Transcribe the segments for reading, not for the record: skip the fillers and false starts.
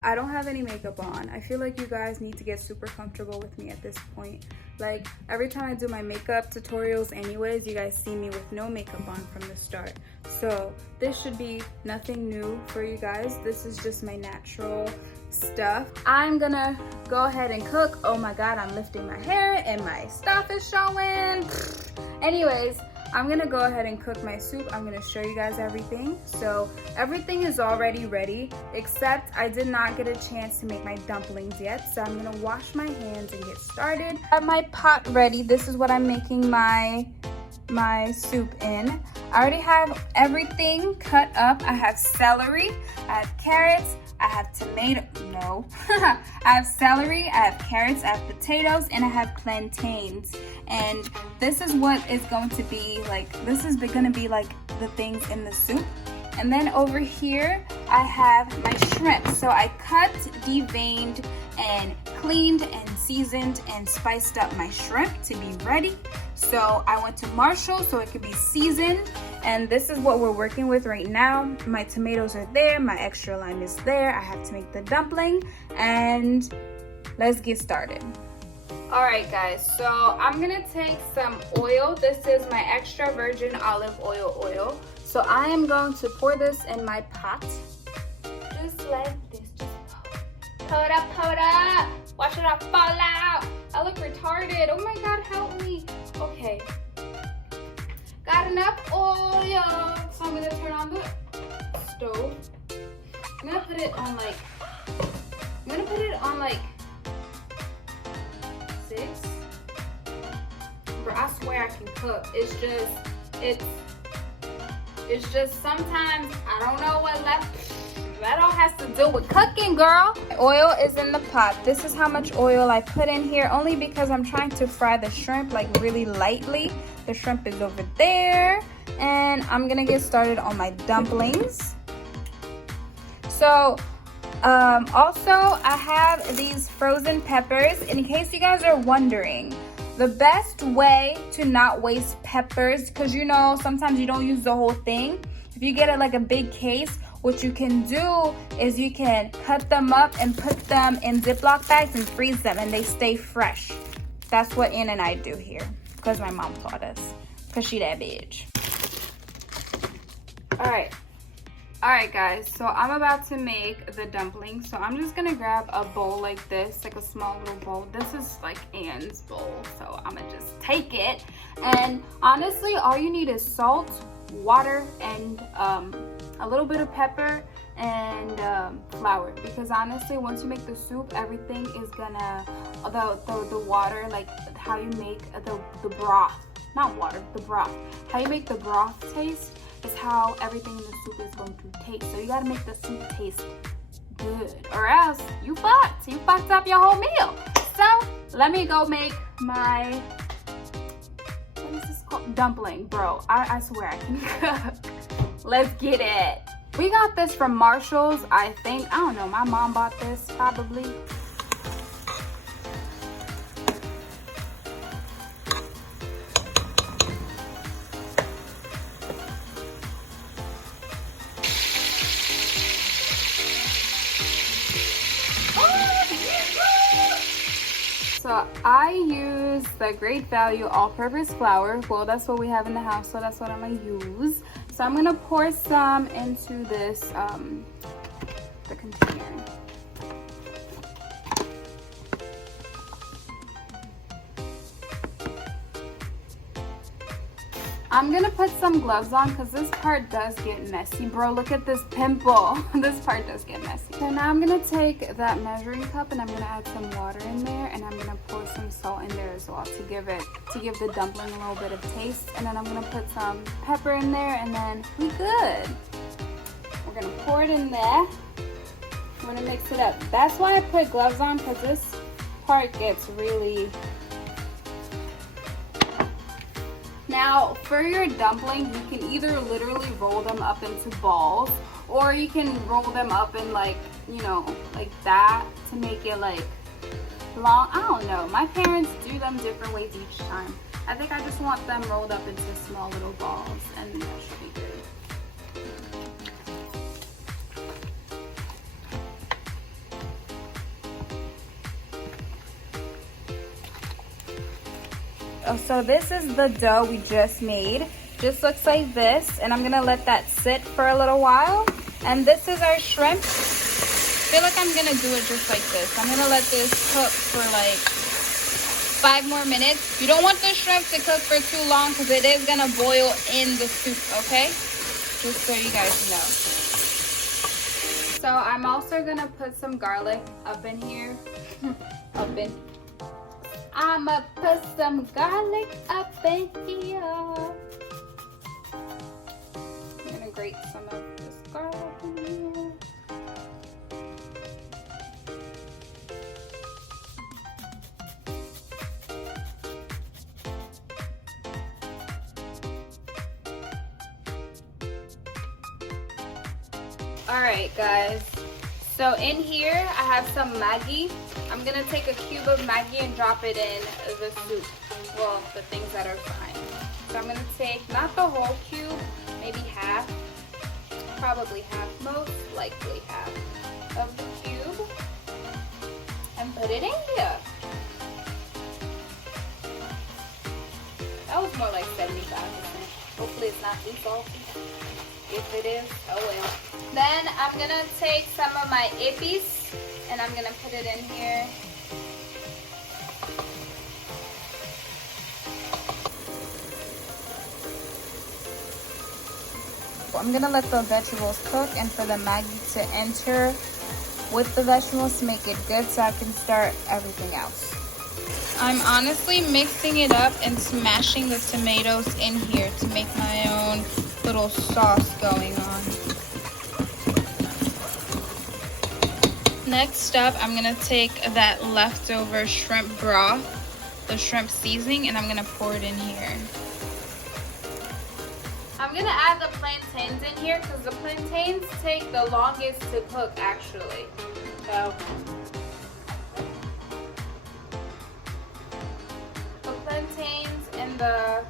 I don't have any makeup on. I feel like you guys need to get super comfortable with me at this point. Like, every time I do my makeup tutorials anyways, you guys see me with no makeup on from the start. So this should be nothing new for you guys. This is just my natural stuff. I'm gonna go ahead and cook. Oh my God, I'm lifting my hair and my stuff is showing. Anyways, I'm gonna go ahead and cook my soup. I'm gonna show you guys everything. So everything is already ready, except I did not get a chance to make my dumplings yet. So I'm gonna wash my hands and get started. I have my pot ready. This is what I'm making my soup in. I already have everything cut up. I have celery, I have carrots, I have tomato, no. I have celery, I have carrots, I have potatoes, and I have plantains. And this is what is going to be like, this is gonna be like the things in the soup. And then over here, I have my shrimp. So I cut, deveined, and cleaned, and seasoned, and spiced up my shrimp to be ready. So I went to Marshall so it could be seasoned. And this is what we're working with right now. My tomatoes are there, my extra lime is there. I have to make the dumpling, and let's get started. All right guys, so I'm gonna take some oil. This is my extra virgin olive oil. So I am going to pour this in my pot, just like this. Just pour it up. Watch it not fall out. I look retarded. Oh my God, help me. Okay. Got enough oil. So I'm gonna turn on the stove. I'm gonna put it on like 6. Bro, I swear I can cook. It's just sometimes I don't know what left. That all has to do with cooking, girl. Oil is in the pot. This is how much oil I put in here, only because I'm trying to fry the shrimp like really lightly. The shrimp is over there, and I'm gonna get started on my dumplings. So also I have these frozen peppers. In case you guys are wondering, the best way to not waste peppers, because you know sometimes you don't use the whole thing. If you get it like a big case, what you can do is you can cut them up and put them in Ziploc bags and freeze them, and they stay fresh. That's what Ann and I do here, because my mom taught us, because she that bitch. All right guys, so I'm about to make the dumplings. So I'm just gonna grab a bowl like this, like a small little bowl. This is like Ann's bowl, so I'm gonna just take it. And honestly, all you need is salt, water, and a little bit of pepper and flour, because honestly once you make the soup, everything is gonna the water, like how you make the broth, not water, the broth, how you make the broth taste is how everything in the soup is going to taste. So you gotta make the soup taste good, or else you fucked up your whole meal. So let me go make my, what is this called, dumpling. Bro, I swear I can cook. Let's get it. We got this from Marshall's, I think. I don't know, my mom bought this probably. So I use the Great Value all-purpose flour. Well, that's what we have in the house, so that's what I'm gonna use. So I'm gonna pour some into this, the container. I'm gonna put some gloves on because this part does get messy. Bro, look at this pimple. This part does get messy. So now I'm gonna take that measuring cup and I'm gonna add some water in there, and I'm gonna pour some salt in there as well to give the dumpling a little bit of taste. And then I'm gonna put some pepper in there, and then we good. We're gonna pour it in there. I'm gonna mix it up. That's why I put gloves on, because this part gets really. Now, for your dumplings, you can either literally roll them up into balls, or you can roll them up in like, you know, like that to make it like long. I don't know. My parents do them different ways each time. I think I just want them rolled up into small little balls, and that should be good. So this is the dough we just made. Just looks like this, and I'm gonna let that sit for a little while. And this is our shrimp. I feel like I'm gonna do it just like this. I'm gonna let this cook for like 5 more minutes. You don't want the shrimp to cook for too long because it is gonna boil in the soup, okay? Just so you guys know. So I'm also gonna put some garlic up in here. I'ma put some garlic up in here. I'm gonna grate some of this garlic in here. Alright guys, so in here I have some Maggi. I'm gonna take a cube of Maggi and drop it in the soup. Well, the things that are fine. So I'm gonna take, not the whole cube, maybe half. Probably half, most likely half of the cube. And put it in here. That was more like 75%. Hopefully it's not too salty. If it is, oh well. Then I'm gonna take some of my ippies and I'm gonna put it in here. I'm gonna let the vegetables cook and for the Maggi to enter with the vegetables to make it good so I can start everything else. I'm honestly mixing it up and smashing the tomatoes in here to make my own little sauce going on. Next up, I'm gonna take that leftover shrimp broth, the shrimp seasoning, and I'm gonna pour it in here. I'm gonna add the plantains in here because the plantains take the longest to cook actually. So the plantains and the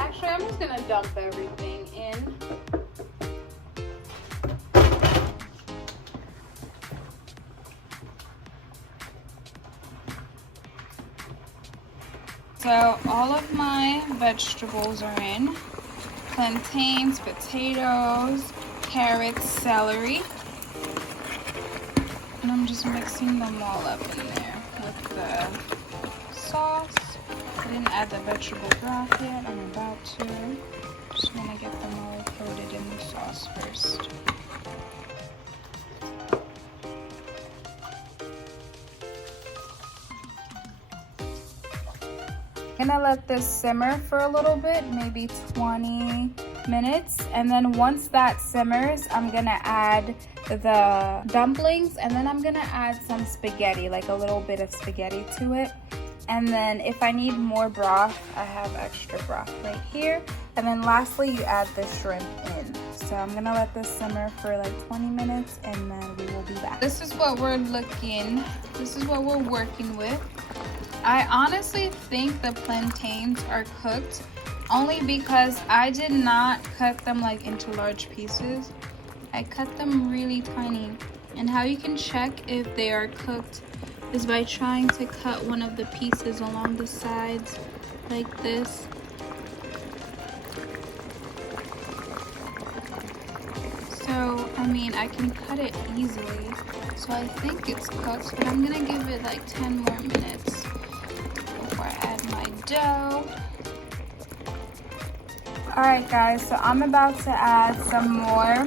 actually, I'm just gonna dump everything in. So all of my vegetables are in. Plantains, potatoes, carrots, celery. And I'm just mixing them all up in there with the sauce. I didn't add the vegetable broth yet. I'm about to. Just want to get them all coated in the sauce first. I'm gonna let this simmer for a little bit, maybe 20 minutes. And then once that simmers, I'm gonna add the dumplings and then I'm gonna add some spaghetti, like a little bit of spaghetti to it. And then if I need more broth, I have extra broth right here. And then lastly, you add the shrimp in. So I'm gonna let this simmer for like 20 minutes and then we will be back. This is what we're working with. I honestly think the plantains are cooked only because I did not cut them like into large pieces. I cut them really tiny. And how you can check if they are cooked is by trying to cut one of the pieces along the sides like this. So, I mean, I can cut it easily. So I think it's cooked, but I'm gonna give it like 10 more minutes before I add my dough. Alright guys, so I'm about to add some more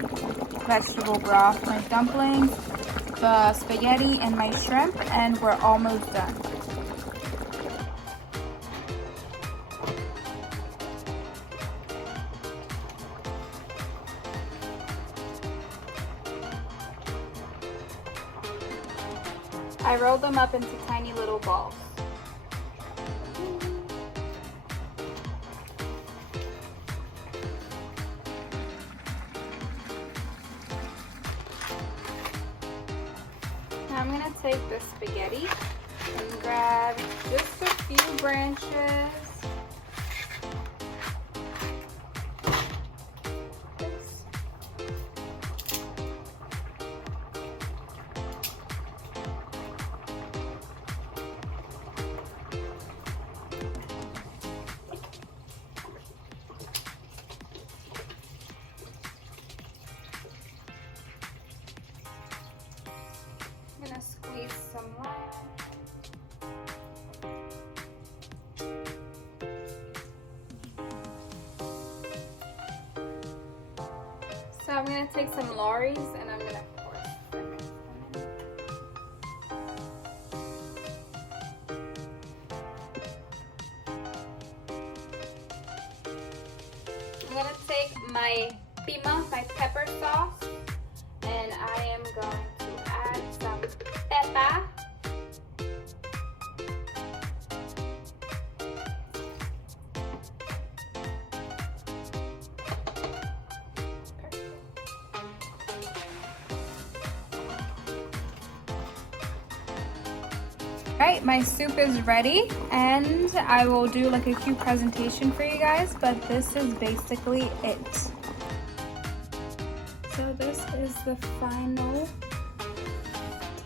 vegetable broth, my dumplings, the spaghetti, and my shrimp, and we're almost done. I rolled them up into tiny little balls. I'm gonna take the spaghetti and grab just a few branches. I'm gonna squeeze some lime. So I'm gonna take some Laurie's and I'm gonna force them in. I'm gonna take my pima, my pepper sauce, and I am going to add some pepper. Alright, my soup is ready and I will do like a cute presentation for you guys, but this is basically it. So this is the final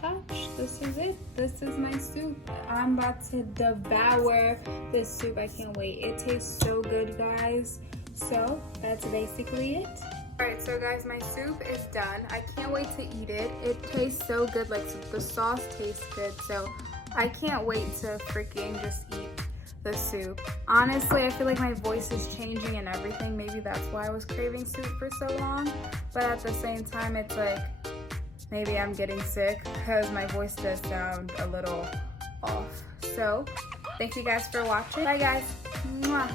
touch. This is it. This is my soup. I'm about to devour this soup. I can't wait. It tastes so good, guys. So that's basically it. Alright, so guys, my soup is done. I can't wait to eat it. It tastes so good. Like, the sauce tastes good, so I can't wait to freaking just eat the soup. Honestly, I feel like my voice is changing and everything. Maybe that's why I was craving soup for so long. But at the same time, it's like, maybe I'm getting sick because my voice does sound a little off. So, thank you guys for watching. Bye, guys. Mwah.